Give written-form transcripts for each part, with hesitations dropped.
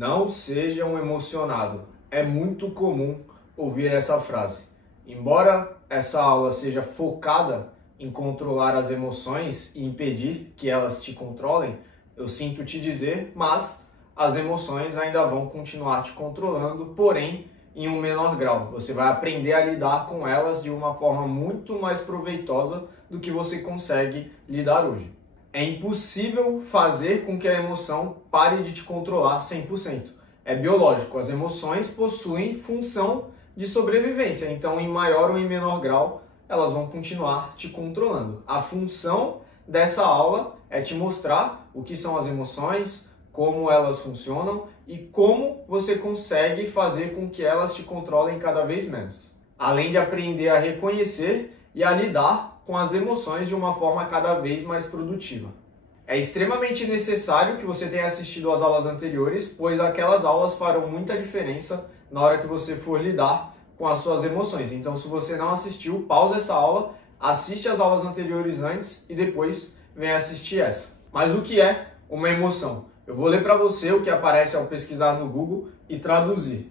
Não seja um emocionado. É muito comum ouvir essa frase. Embora essa aula seja focada em controlar as emoções e impedir que elas te controlem, eu sinto te dizer, mas as emoções ainda vão continuar te controlando, porém em um menor grau. Você vai aprender a lidar com elas de uma forma muito mais proveitosa do que você consegue lidar hoje. É impossível fazer com que a emoção pare de te controlar 100%. É biológico, as emoções possuem função de sobrevivência, então em maior ou em menor grau elas vão continuar te controlando. A função dessa aula é te mostrar o que são as emoções, como elas funcionam e como você consegue fazer com que elas te controlem cada vez menos. Além de aprender a reconhecer e a lidar com as emoções de uma forma cada vez mais produtiva. É extremamente necessário que você tenha assistido às aulas anteriores, pois aquelas aulas farão muita diferença na hora que você for lidar com as suas emoções. Então, se você não assistiu, pausa essa aula, assiste as aulas anteriores antes e depois vem assistir essa. Mas o que é uma emoção? Eu vou ler para você o que aparece ao pesquisar no Google e traduzir.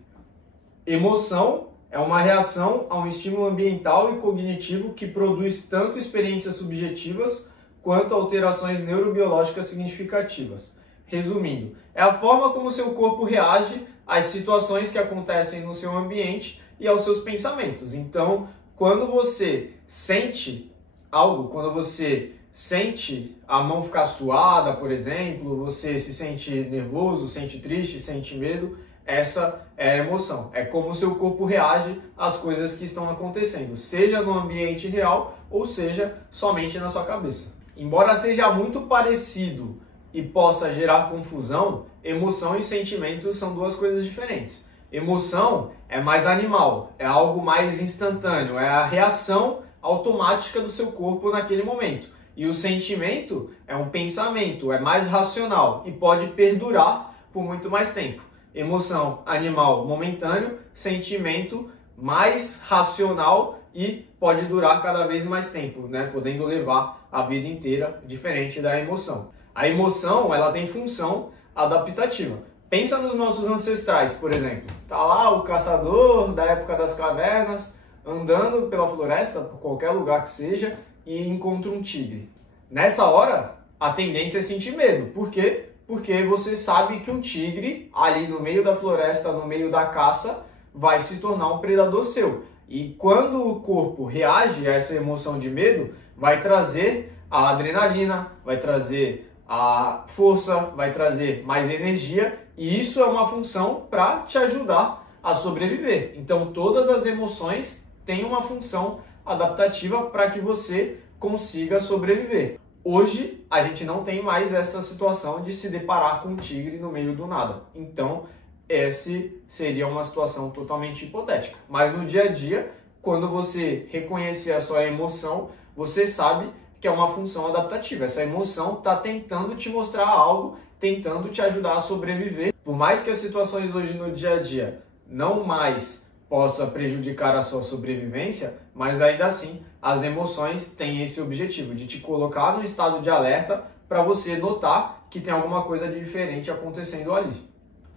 Emoção é uma reação a um estímulo ambiental e cognitivo que produz tanto experiências subjetivas quanto alterações neurobiológicas significativas. Resumindo, é a forma como seu corpo reage às situações que acontecem no seu ambiente e aos seus pensamentos. Então, quando você sente algo, quando você sente a mão ficar suada, por exemplo, você se sente nervoso, sente triste, sente medo, essa é a emoção. É como o seu corpo reage às coisas que estão acontecendo, seja no ambiente real ou seja somente na sua cabeça. Embora seja muito parecido e possa gerar confusão, emoção e sentimento são duas coisas diferentes. Emoção é mais animal, é algo mais instantâneo, é a reação automática do seu corpo naquele momento. E o sentimento é um pensamento, é mais racional e pode perdurar por muito mais tempo. Emoção, animal, momentâneo, sentimento, mais racional e pode durar cada vez mais tempo, né? Podendo levar a vida inteira, diferente da emoção. A emoção, ela tem função adaptativa. Pensa nos nossos ancestrais, por exemplo. Tá lá o caçador da época das cavernas, andando pela floresta, por qualquer lugar que seja, e encontra um tigre. Nessa hora, a tendência é sentir medo. Por quê? Porque você sabe que um tigre, ali no meio da floresta, no meio da caça, vai se tornar um predador seu. E quando o corpo reage a essa emoção de medo, vai trazer a adrenalina, vai trazer a força, vai trazer mais energia, e isso é uma função para te ajudar a sobreviver. Então, todas as emoções têm uma função adaptativa para que você consiga sobreviver. Hoje, a gente não tem mais essa situação de se deparar com um tigre no meio do nada. Então, essa seria uma situação totalmente hipotética. Mas no dia a dia, quando você reconhecer a sua emoção, você sabe que é uma função adaptativa. Essa emoção está tentando te mostrar algo, tentando te ajudar a sobreviver. Por mais que as situações hoje no dia a dia não mais possa prejudicar a sua sobrevivência, mas ainda assim as emoções têm esse objetivo de te colocar no estado de alerta para você notar que tem alguma coisa de diferente acontecendo ali.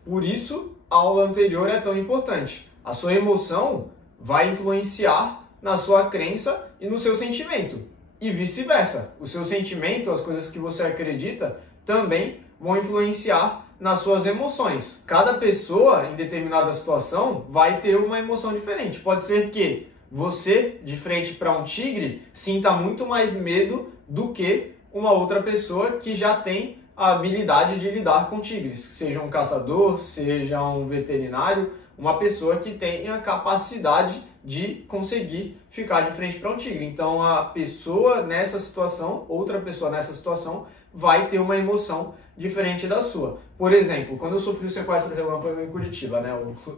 Por isso, a aula anterior é tão importante. A sua emoção vai influenciar na sua crença e no seu sentimento. E vice-versa. O seu sentimento, as coisas que você acredita, também vão influenciar nas suas emoções. Cada pessoa, em determinada situação, vai ter uma emoção diferente. Pode ser que você, de frente para um tigre, sinta muito mais medo do que uma outra pessoa que já tem a habilidade de lidar com tigres. Seja um caçador, seja um veterinário, uma pessoa que tem a capacidade de conseguir ficar de frente para um tigre. Então, a pessoa nessa situação, outra pessoa nessa situação, vai ter uma emoção diferente da sua. Por exemplo, quando eu sofri o sequestro relâmpago em Curitiba, né,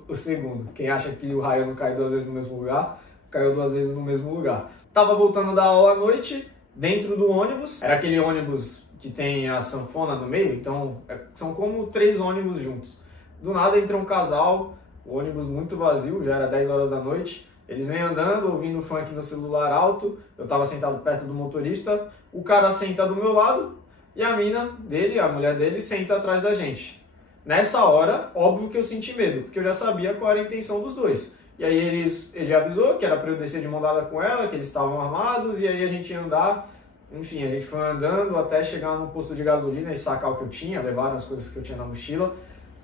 o segundo, quem acha que o raio não cai duas vezes no mesmo lugar, caiu duas vezes no mesmo lugar. Tava voltando da aula à noite, dentro do ônibus, era aquele ônibus que tem a sanfona no meio, então são como 3 ônibus juntos. Do nada entra um casal, o ônibus muito vazio, já era 10 horas da noite, eles vêm andando, ouvindo funk no celular alto, eu estava sentado perto do motorista, o cara senta do meu lado e a mina dele, a mulher dele, senta atrás da gente. Nessa hora, óbvio que eu senti medo, porque eu já sabia qual era a intenção dos dois. E aí ele avisou que era para eu descer de mão dada com ela, que eles estavam armados, e aí a gente ia andar. Enfim, a gente foi andando até chegar no posto de gasolina e sacar o que eu tinha, levar as coisas que eu tinha na mochila.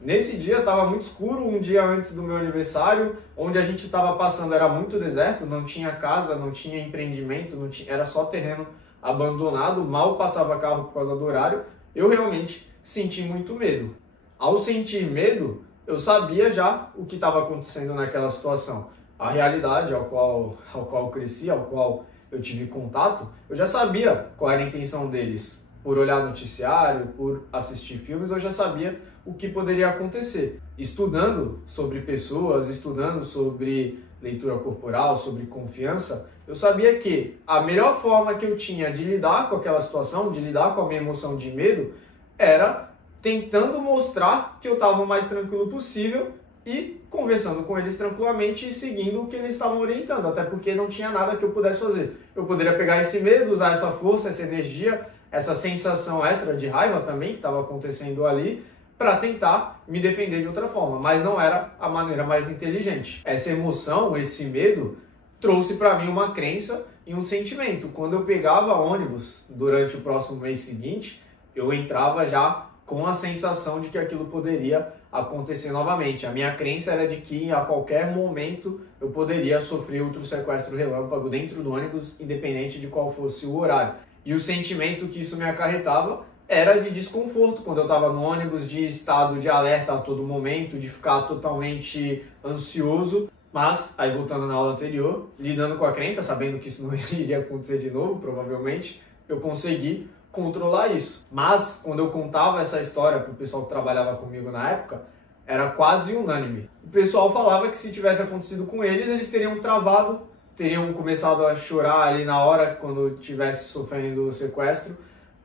Nesse dia estava muito escuro, um dia antes do meu aniversário, onde a gente estava passando era muito deserto, não tinha casa, não tinha empreendimento, era só terreno abandonado, mal passava carro por causa do horário. Eu realmente senti muito medo. Ao sentir medo, eu sabia já o que estava acontecendo naquela situação. A realidade ao qual eu cresci, ao qual eu tive contato, eu já sabia qual era a intenção deles. Por olhar noticiário, por assistir filmes, eu já sabia o que poderia acontecer. Estudando sobre pessoas, estudando sobre leitura corporal, sobre confiança, eu sabia que a melhor forma que eu tinha de lidar com aquela situação, de lidar com a minha emoção de medo, era tentando mostrar que eu estava o mais tranquilo possível e conversando com eles tranquilamente e seguindo o que eles estavam orientando, até porque não tinha nada que eu pudesse fazer. Eu poderia pegar esse medo, usar essa força, essa energia, essa sensação extra de raiva também que estava acontecendo ali, para tentar me defender de outra forma, mas não era a maneira mais inteligente. Essa emoção, esse medo, trouxe para mim uma crença e um sentimento. Quando eu pegava ônibus durante o próximo mês seguinte, eu entrava já com a sensação de que aquilo poderia acontecer novamente. A minha crença era de que a qualquer momento eu poderia sofrer outro sequestro relâmpago dentro do ônibus, independente de qual fosse o horário. E o sentimento que isso me acarretava era de desconforto quando eu estava no ônibus, de estado de alerta a todo momento, de ficar totalmente ansioso. Mas, aí voltando na aula anterior, lidando com a crença, sabendo que isso não iria acontecer de novo, provavelmente, eu consegui controlar isso. Mas, quando eu contava essa história para o pessoal que trabalhava comigo na época, era quase unânime. O pessoal falava que se tivesse acontecido com eles, eles teriam travado, teriam começado a chorar ali na hora, quando estivesse sofrendo o sequestro.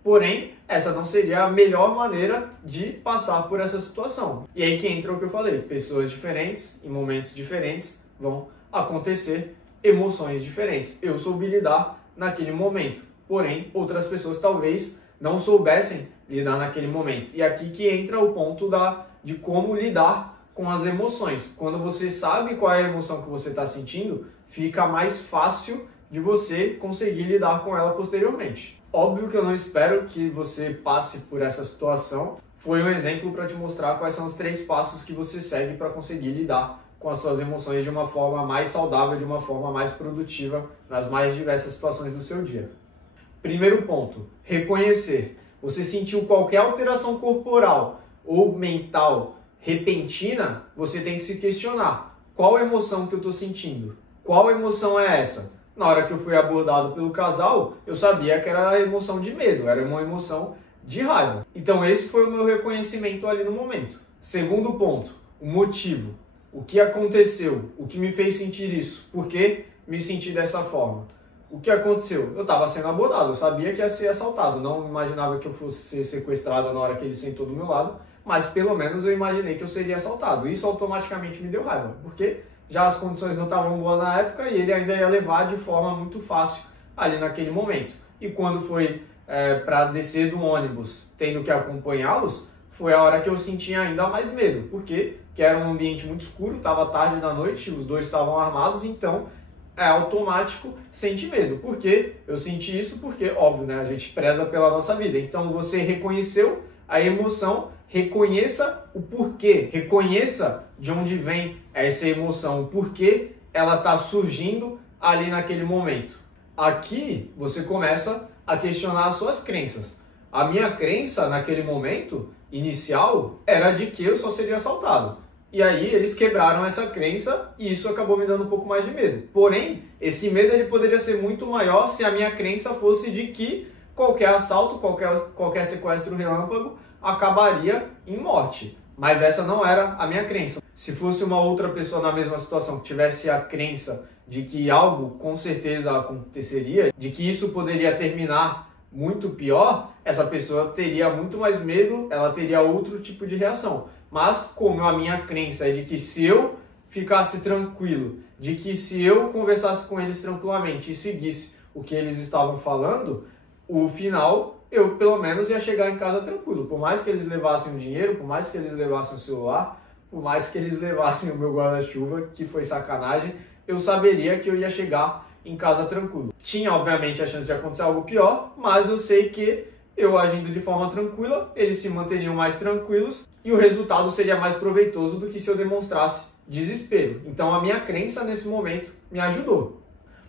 Porém, essa não seria a melhor maneira de passar por essa situação. E aí que entra o que eu falei, pessoas diferentes, em momentos diferentes, vão acontecer emoções diferentes. Eu soube lidar naquele momento, porém, outras pessoas talvez não soubessem lidar naquele momento. E aqui que entra o ponto de como lidar com as emoções. Quando você sabe qual é a emoção que você está sentindo, fica mais fácil de você conseguir lidar com ela posteriormente. Óbvio que eu não espero que você passe por essa situação. Foi um exemplo para te mostrar quais são os 3 passos que você segue para conseguir lidar com as suas emoções de uma forma mais saudável, de uma forma mais produtiva nas mais diversas situações do seu dia. Primeiro ponto, reconhecer. Você sentiu qualquer alteração corporal ou mental repentina, você tem que se questionar. Qual emoção que eu estou sentindo? Qual emoção é essa? Na hora que eu fui abordado pelo casal, eu sabia que era a emoção de medo, era uma emoção de raiva. Então esse foi o meu reconhecimento ali no momento. Segundo ponto, o motivo. O que aconteceu? O que me fez sentir isso? Por que me senti dessa forma? O que aconteceu? Eu estava sendo abordado, eu sabia que ia ser assaltado, não imaginava que eu fosse ser sequestrado na hora que ele sentou do meu lado, mas pelo menos eu imaginei que eu seria assaltado. Isso automaticamente me deu raiva, porque já as condições não estavam boas na época e ele ainda ia levar de forma muito fácil ali naquele momento. E quando foi para descer do ônibus, tendo que acompanhá-los, foi a hora que eu senti ainda mais medo, porque era um ambiente muito escuro, estava tarde da noite, os dois estavam armados, então é automático sentir medo. Por que eu senti isso? Porque, óbvio, né, a gente preza pela nossa vida. Então você reconheceu a emoção, reconheça o porquê, reconheça de onde vem essa emoção, o porquê ela está surgindo ali naquele momento. Aqui você começa a questionar as suas crenças. A minha crença naquele momento inicial era de que eu só seria assaltado. E aí eles quebraram essa crença e isso acabou me dando um pouco mais de medo. Porém, esse medo ele poderia ser muito maior se a minha crença fosse de que qualquer assalto, qualquer sequestro relâmpago acabaria em morte. Mas essa não era a minha crença. Se fosse uma outra pessoa na mesma situação que tivesse a crença de que algo com certeza aconteceria, de que isso poderia terminar muito pior, essa pessoa teria muito mais medo, ela teria outro tipo de reação. Mas como a minha crença é de que se eu ficasse tranquilo, de que se eu conversasse com eles tranquilamente e seguisse o que eles estavam falando, o final eu pelo menos ia chegar em casa tranquilo. Por mais que eles levassem o dinheiro, por mais que eles levassem o celular, por mais que eles levassem o meu guarda-chuva, que foi sacanagem, eu saberia que eu ia chegar em casa tranquilo. Tinha, obviamente, a chance de acontecer algo pior, mas eu sei que eu agindo de forma tranquila, eles se manteriam mais tranquilos e o resultado seria mais proveitoso do que se eu demonstrasse desespero. Então a minha crença nesse momento me ajudou.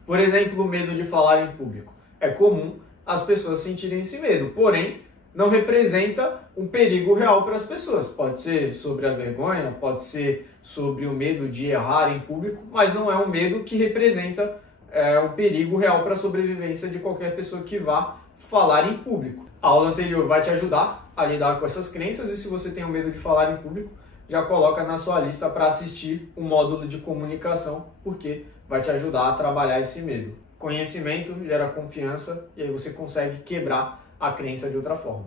Por exemplo, o medo de falar em público. É comum as pessoas sentirem esse medo, porém não representa um perigo real para as pessoas. Pode ser sobre a vergonha, pode ser sobre o medo de errar em público, mas não é um medo que representa um perigo real para a sobrevivência de qualquer pessoa que vá falar em público. A aula anterior vai te ajudar a lidar com essas crenças e se você tem medo de falar em público, já coloca na sua lista para assistir o módulo de comunicação, porque vai te ajudar a trabalhar esse medo. Conhecimento gera confiança e aí você consegue quebrar a crença de outra forma.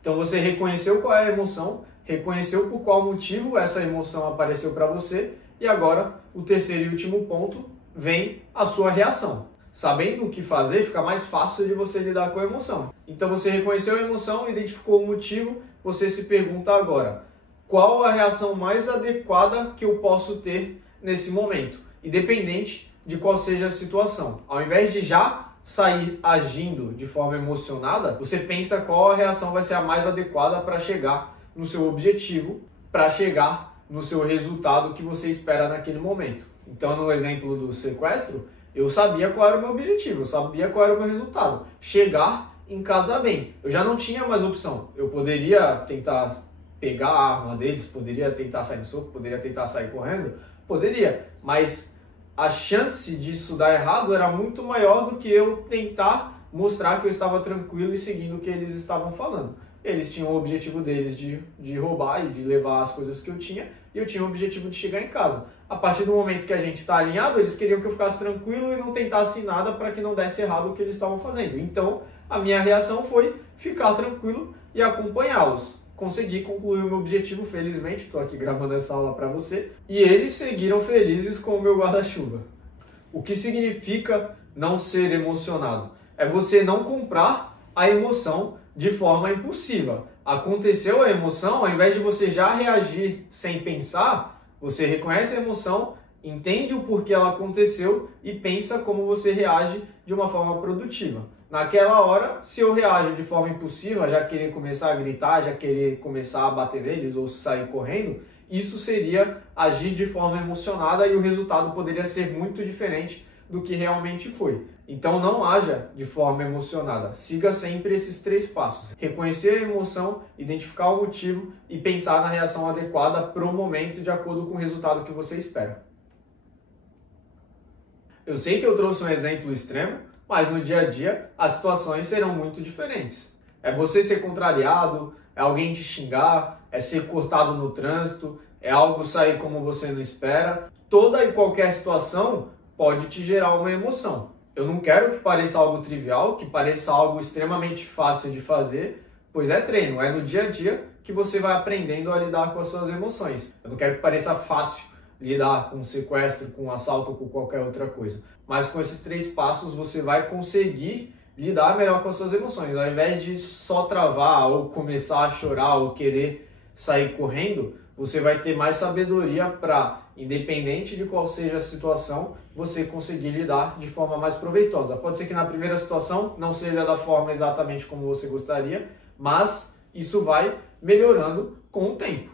Então você reconheceu qual é a emoção, reconheceu por qual motivo essa emoção apareceu para você e agora o terceiro e último ponto vem a sua reação. Sabendo o que fazer, fica mais fácil de você lidar com a emoção. Então você reconheceu a emoção, identificou o motivo, você se pergunta agora, qual a reação mais adequada que eu posso ter nesse momento, independente de qual seja a situação. Ao invés de já sair agindo de forma emocionada, você pensa qual a reação vai ser a mais adequada para chegar no seu objetivo, para chegar no seu resultado que você espera naquele momento. Então, no exemplo do sequestro, eu sabia qual era o meu objetivo, eu sabia qual era o meu resultado. Chegar em casa bem. Eu já não tinha mais opção. Eu poderia tentar pegar a arma deles, poderia tentar sair no soco, poderia tentar sair correndo, poderia, mas a chance disso dar errado era muito maior do que eu tentar mostrar que eu estava tranquilo e seguindo o que eles estavam falando. Eles tinham o objetivo deles de roubar e de levar as coisas que eu tinha, e eu tinha o objetivo de chegar em casa. A partir do momento que a gente está alinhado, eles queriam que eu ficasse tranquilo e não tentasse nada para que não desse errado o que eles estavam fazendo. Então, a minha reação foi ficar tranquilo e acompanhá-los. Consegui concluir o meu objetivo, felizmente, estou aqui gravando essa aula para você, e eles seguiram felizes com o meu guarda-chuva. O que significa não ser emocionado? É você não comprar a emoção de forma impulsiva. Aconteceu a emoção, ao invés de você já reagir sem pensar, você reconhece a emoção, entende o porquê ela aconteceu e pensa como você reage de uma forma produtiva. Naquela hora, se eu reajo de forma impulsiva, já querer começar a gritar, já querer começar a bater neles ou sair correndo, isso seria agir de forma emocionada e o resultado poderia ser muito diferente do que realmente foi. Então não haja de forma emocionada, siga sempre esses 3 passos. Reconhecer a emoção, identificar o motivo e pensar na reação adequada para o momento de acordo com o resultado que você espera. Eu sei que eu trouxe um exemplo extremo, mas no dia a dia as situações serão muito diferentes. É você ser contrariado, é alguém te xingar, é ser cortado no trânsito, é algo sair como você não espera. Toda e qualquer situação pode te gerar uma emoção. Eu não quero que pareça algo trivial, que pareça algo extremamente fácil de fazer, pois é treino, é no dia a dia que você vai aprendendo a lidar com as suas emoções. Eu não quero que pareça fácil lidar com um sequestro, com um assalto ou com qualquer outra coisa. Mas com esses 3 passos você vai conseguir lidar melhor com as suas emoções. Ao invés de só travar ou começar a chorar ou querer sair correndo, você vai ter mais sabedoria para, independente de qual seja a situação, você conseguir lidar de forma mais proveitosa. Pode ser que na primeira situação não seja da forma exatamente como você gostaria, mas isso vai melhorando com o tempo.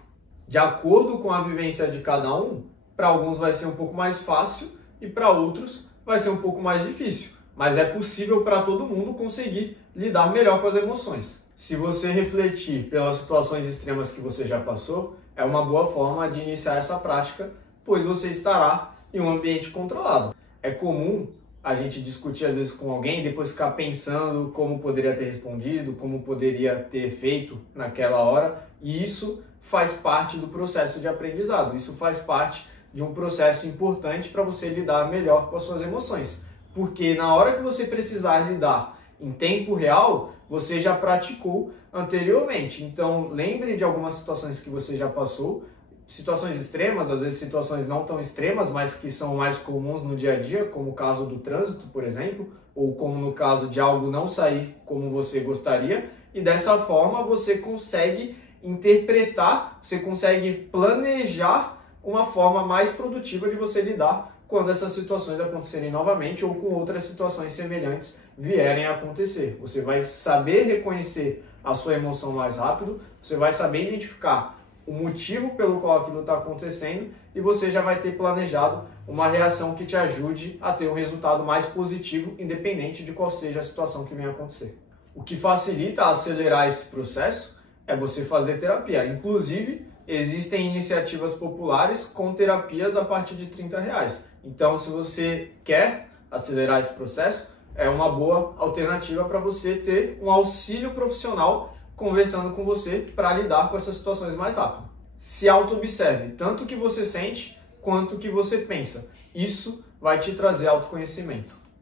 De acordo com a vivência de cada um, para alguns vai ser um pouco mais fácil e para outros vai ser um pouco mais difícil. Mas é possível para todo mundo conseguir lidar melhor com as emoções. Se você refletir pelas situações extremas que você já passou, é uma boa forma de iniciar essa prática, pois você estará em um ambiente controlado. É comum a gente discutir às vezes com alguém e depois ficar pensando como poderia ter respondido, como poderia ter feito naquela hora, e isso faz parte do processo de aprendizado. Isso faz parte de um processo importante para você lidar melhor com as suas emoções. Porque na hora que você precisar lidar em tempo real, você já praticou anteriormente. Então, lembre de algumas situações que você já passou, situações extremas, às vezes situações não tão extremas, mas que são mais comuns no dia a dia, como o caso do trânsito, por exemplo, ou como no caso de algo não sair como você gostaria, e dessa forma você consegue interpretar, você consegue planejar uma forma mais produtiva de você lidar quando essas situações acontecerem novamente ou com outras situações semelhantes vierem a acontecer. Você vai saber reconhecer a sua emoção mais rápido, você vai saber identificar o motivo pelo qual aquilo está acontecendo e você já vai ter planejado uma reação que te ajude a ter um resultado mais positivo, independente de qual seja a situação que venha a acontecer. O que facilita acelerar esse processo é você fazer terapia. Inclusive, existem iniciativas populares com terapias a partir de R$30. Então, se você quer acelerar esse processo, é uma boa alternativa para você ter um auxílio profissional conversando com você para lidar com essas situações mais rápido. Se auto-observe, tanto o que você sente quanto o que você pensa. Isso vai te trazer autoconhecimento.